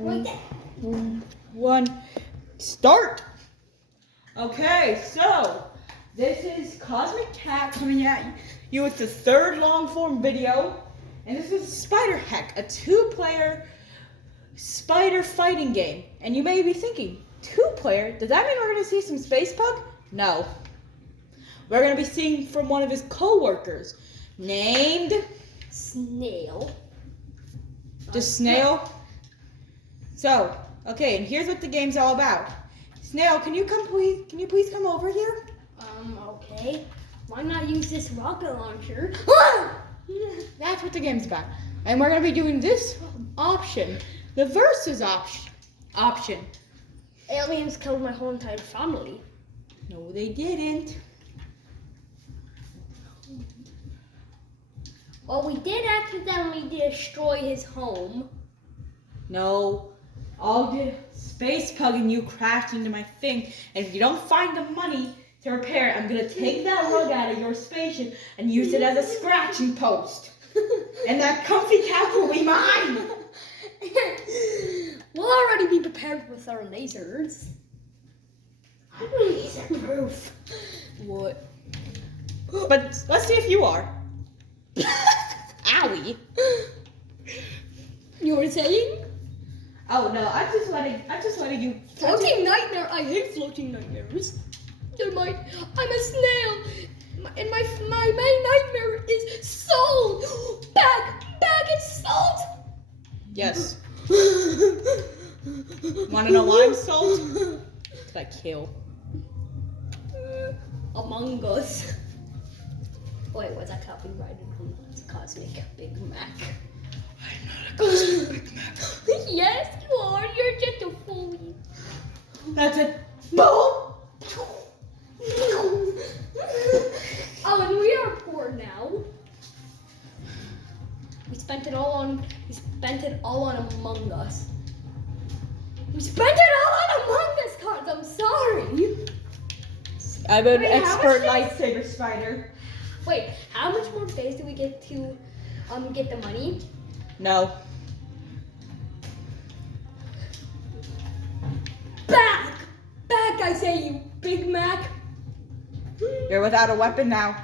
Right there. 1, start! Okay, so this is Cosmic Cat coming at you with the third long form video. And this is Spider Hack, a 2-player spider fighting game. And you may be thinking, 2-player? Does that mean we're going to see some Space Pug? No. We're going to be seeing from one of his co-workers named Snail. Just Snail. So, okay, and here's what the game's all about. Snail, can you please come over here? Okay. Why not use this rocket launcher? That's what the game's about. And we're gonna be doing this option, the versus option. Aliens killed my whole entire family. No, they didn't. Well, we did accidentally destroy his home. No, all the Space Pug and you crashed into my thing. And if you don't find the money to repair it, I'm gonna take that rug out of your spaceship and use it as a scratching post. And that comfy couch will be mine. We'll already be prepared with our lasers. I'm laser proof. What? But let's see if you are. Owie. You were saying? Oh no, I'm just letting you. Floating nightmare. I hate floating nightmares. I'm a snail, and my main nightmare is salt. Bag, it's salt. Yes. Wanna know why I'm salt? It's I kill. Among Us. Wait, was that copyrighted? It's Cosmic Big Mac. I'm not a Cosmic Big Mac. Yes, you are. You're just a fool. That's it. Boom. Oh, and we are poor now. We spent it all on Among Us. We spent it all on Among Us cards. I'm sorry. I'm an Wait, how expert much lightsaber spider. Wait, how much more days do we get to get the money? No. Back, I say, you Big Mac. You're without a weapon now.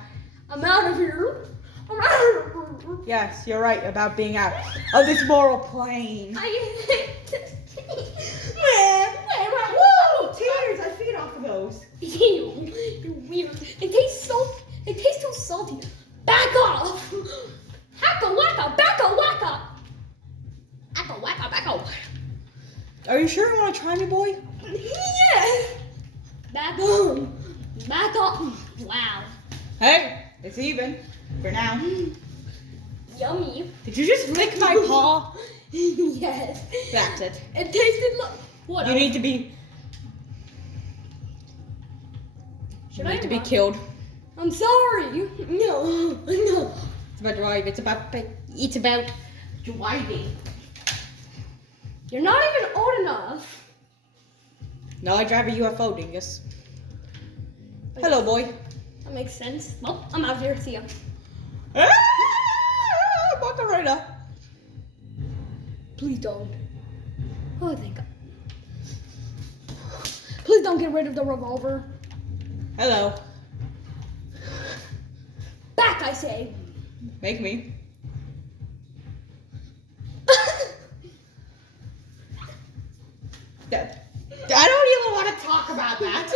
I'm out of here. I'm out of here. Yes, you're right about being out of this moral plane. Whoa! Tears! I feed off of those. Ew, you're weird. It tastes too salty. Back off! Hacka wacka, backa wacka! Hacka wacka, backa. Are you sure you want to try me, boy? Yeah! Back off! Back off! Wow. Hey, it's even for now. Yummy. Did you just lick my paw? Yes. That's it. It tasted like what? You need to be. Should you I need to be run? killed. I'm sorry. No. It's about drive. It's about driving. You're not even old enough. No, I drive a UFO, dingus. Hello, boy. That makes sense. Well, I'm out here. See ya. Ah, Macarena. Please don't. Oh, thank God. Please don't get rid of the revolver. Hello. Back, I say. Make me. I don't even want to talk about that.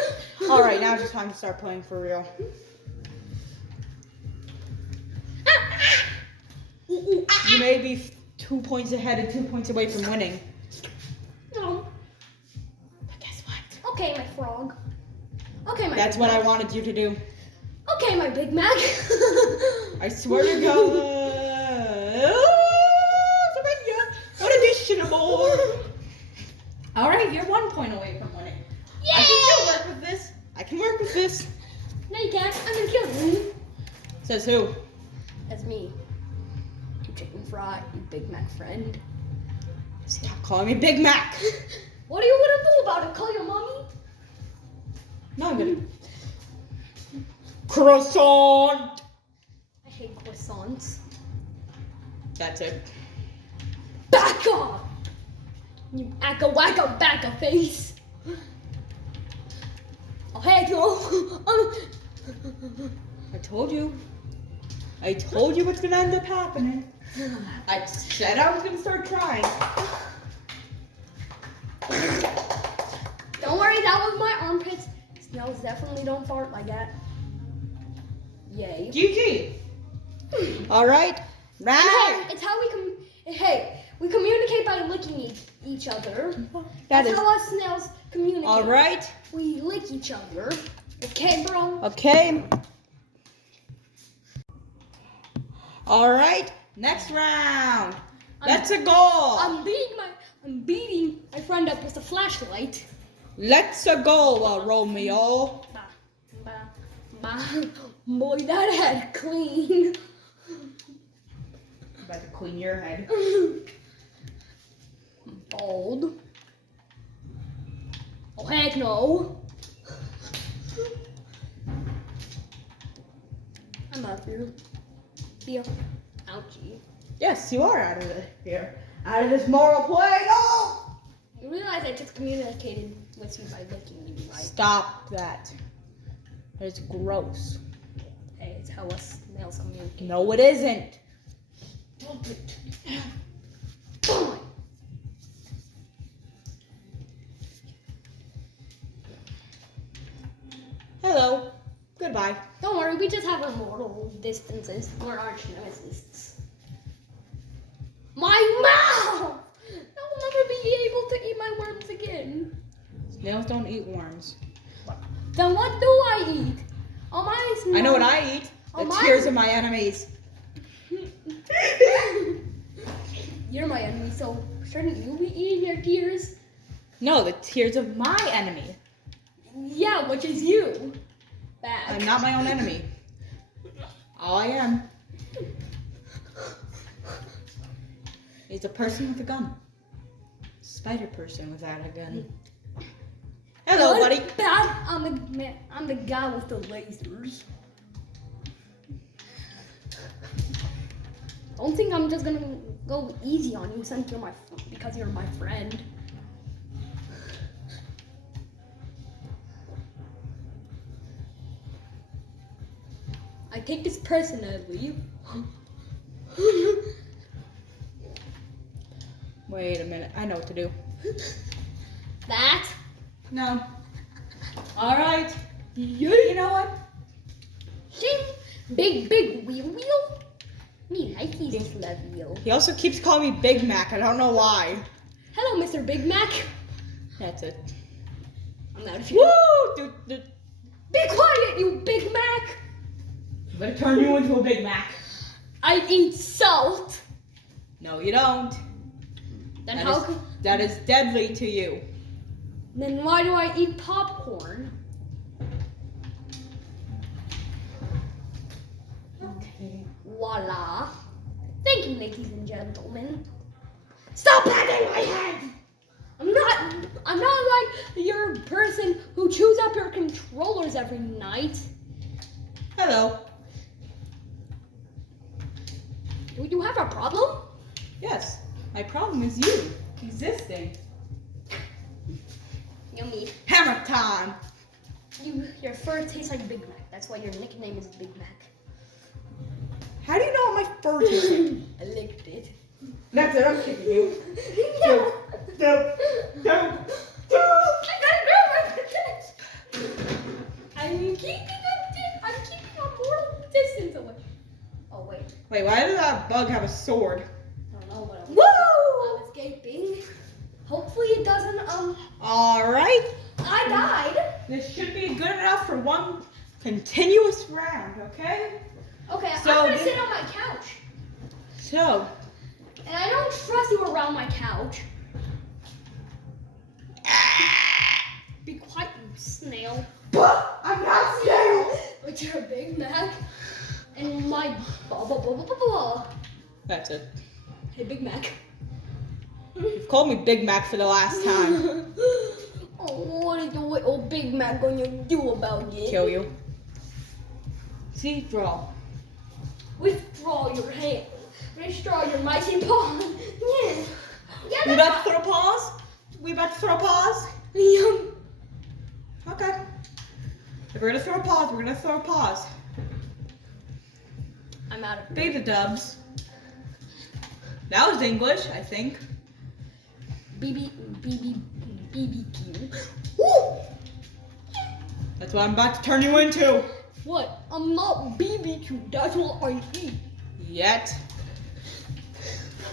All right, now it's just time to start playing for real. You may be 2 points ahead and 2 points away from winning. No. But guess what? Okay, my frog. Okay, my. That's Big what I Mac. wanted you to do. Okay, my Big Mac. I swear to God. Unadditional. All right, you're 1 point away from winning. Yeah. I can still work with this. I can work with this. No, you can't. I'm gonna kill you. Says who? That's me. You chicken fry, you Big Mac friend. Stop calling me Big Mac. What are you gonna do about it? Call your mommy? No, I'm gonna. Croissant. I hate croissants. That's it. Back off! You acca wacka backa face. Oh heck no. I told you. I told you what's gonna end up happening. I said I was gonna start trying. Don't worry, that was my armpits. Snails definitely don't fart like that. Yay. GG. All right. Now. Hey, it's how we communicate by licking each other. That's how us snails communicate. All right. We lick each other. Okay, bro? Okay. All right. Next round. Let's go. I'm beating my friend up with a flashlight. Let's go, Romeo. Boy, that head clean. I'm about to clean your head. Bald. Oh heck no. I'm out of here. Feel. Ouchie. Yes, you are out of here. Out of this moral plane. No! You realize I just communicated with you by licking you, right? Stop that. It's gross. Hey, it's how us snails communicate. No, it isn't. Stop it. Hello. Goodbye. Don't worry, we just have immortal distances. We're arch nemesis. My mouth! I'll never be able to eat my worms again. Snails don't eat worms. Then what do I eat? Oh my! I know what I eat. The tears of my enemies. You're my enemy, so shouldn't you be eating your tears? No, the tears of my enemy. Yeah, which is you. Bad. I'm not my own enemy. All I am is a person with a gun. Spider person without a gun. Hello, buddy. Bad. I'm the guy with the lasers. Don't think I'm just gonna go easy on you since you're because you're my friend. I take this personally. Wait a minute. I know what to do. That? No. All right. Yeah. You know what? Shing. Big wheel. Me like this level. He also keeps calling me Big Mac. I don't know why. Hello, Mr. Big Mac. That's it. I'm out of here. Woo! Be quiet, you Big Mac. I'm gonna turn you into a Big Mac. I eat salt. No, you don't. Then That is deadly to you. Then why do I eat popcorn? Okay. Voila. Thank you, ladies and gentlemen. Stop patting my head! I'm not like your person who chews up your controllers every night. Hello. Do you have a problem? Yes. My problem is you existing. Yummy. Hammer time. Your fur tastes like Big Mac. That's why your nickname is Big Mac. How do you know what my fur tastes like? I licked it. That's it. I'm kicking you. No. No. I gotta grab my protection. I'm keeping a mortal distance away. Oh wait. Wait, why does that bug have a sword? I don't know what I'm Woo! I'm escaping. Hopefully it doesn't All right. I died. This should be good enough for one continuous round, okay? Okay, So I'm gonna sit on my couch. So, And I don't trust you around my couch. Be quiet, you snail. but I'm not snail. But you're a Big Mac. And my blah. That's it. Hey, Big Mac. You've called me Big Mac for the last time. Oh, what is the little Big Mac gonna do about it? Kill you. See, draw. Withdraw your hand. Withdraw your mighty paw. Yeah. You about to throw paws? throw a pause? Yum. Okay. If we're gonna throw a pause, we're gonna throw a pause. I'm out of Beta dubs. That was English, I think. BBQ. Woo! That's what I'm about to turn you into. What? I'm not BBQ. That's what I eat. Yet.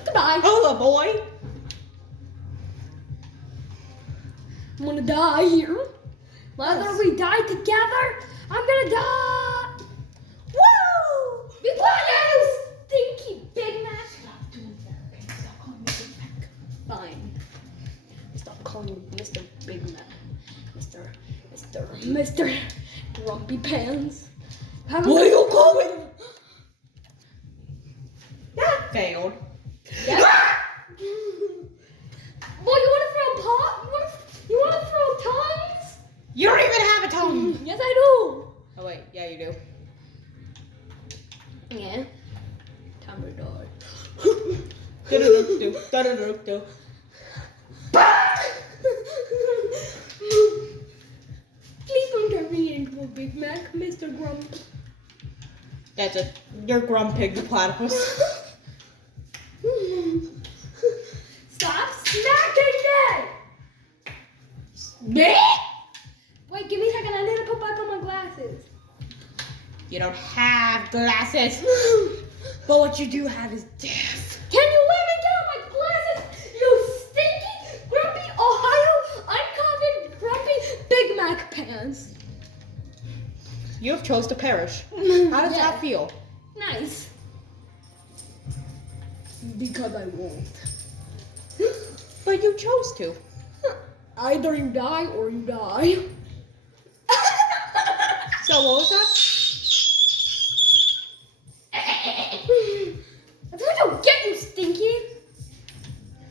Goodbye. Hello, boy. I'm gonna die here. Whether we die together, I'm gonna die. Woo! Because you stinky Big Mac. Stop doing that, okay? Stop calling me Big Mac. Fine. Stop calling me Mr. Big Mac. Mr. Grumpy Pants. What are you calling? That failed. Yeah. Boy, you wanna throw a pot? You wanna throw tongues? You don't even have a tongue. Yes, I do. Oh wait, yeah you do. Yeah. Time to die. Do-do-do-do, do-do-do-do. Please don't turn me into a Big Mac, Mr. Grump. That's it. You're Grumpig the platypus. Stop smacking me! Wait, give me a second. I need to put back on my glasses. You don't have glasses. But what you do have is death. Can you let me get on my glasses? You stinky, grumpy, Ohio, uncommon, grumpy Big Mac pants. You have chose to perish. How does Yeah. that feel? Nice. Because I won't. But you chose to. Either you die or you die. So what was that? I'm trying to get you, stinky,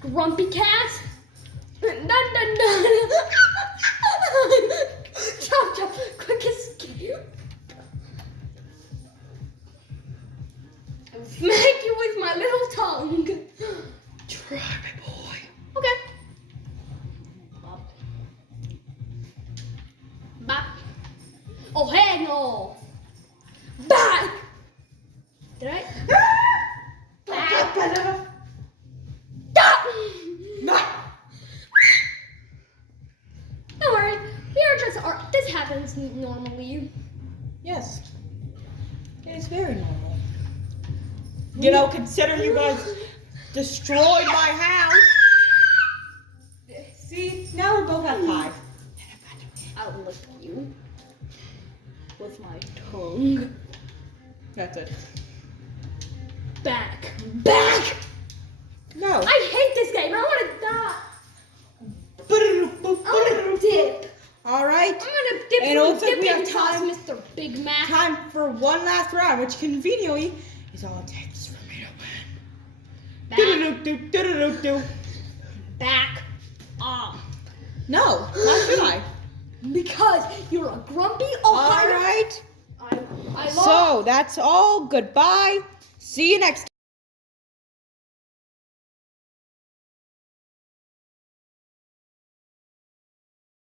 grumpy cat. Dun dun dun. Chop chop, quick escape. I'll smack you with my little tongue. Try me, boy. Okay. Bop. Bop. Oh, heck no. Back. Did I? Back. Stop. No. Don't worry. This happens normally. Yes. It is very normal. You know, considering you guys destroyed my house. See, now we're both at 5. I'll lick you with my tongue. That's it. Back. No. I hate this game. I want to die. I'm gonna dip. All right. I'm gonna dip. And it looks like we have toss, time. Mr. Big Mac. Time for one last round, which conveniently is all it takes for me to win. Do-do-do-do-do-do-do. Back off. No, why should I? Because you're a grumpy All Ohio. right. I love. So that's all. Goodbye. See you next time.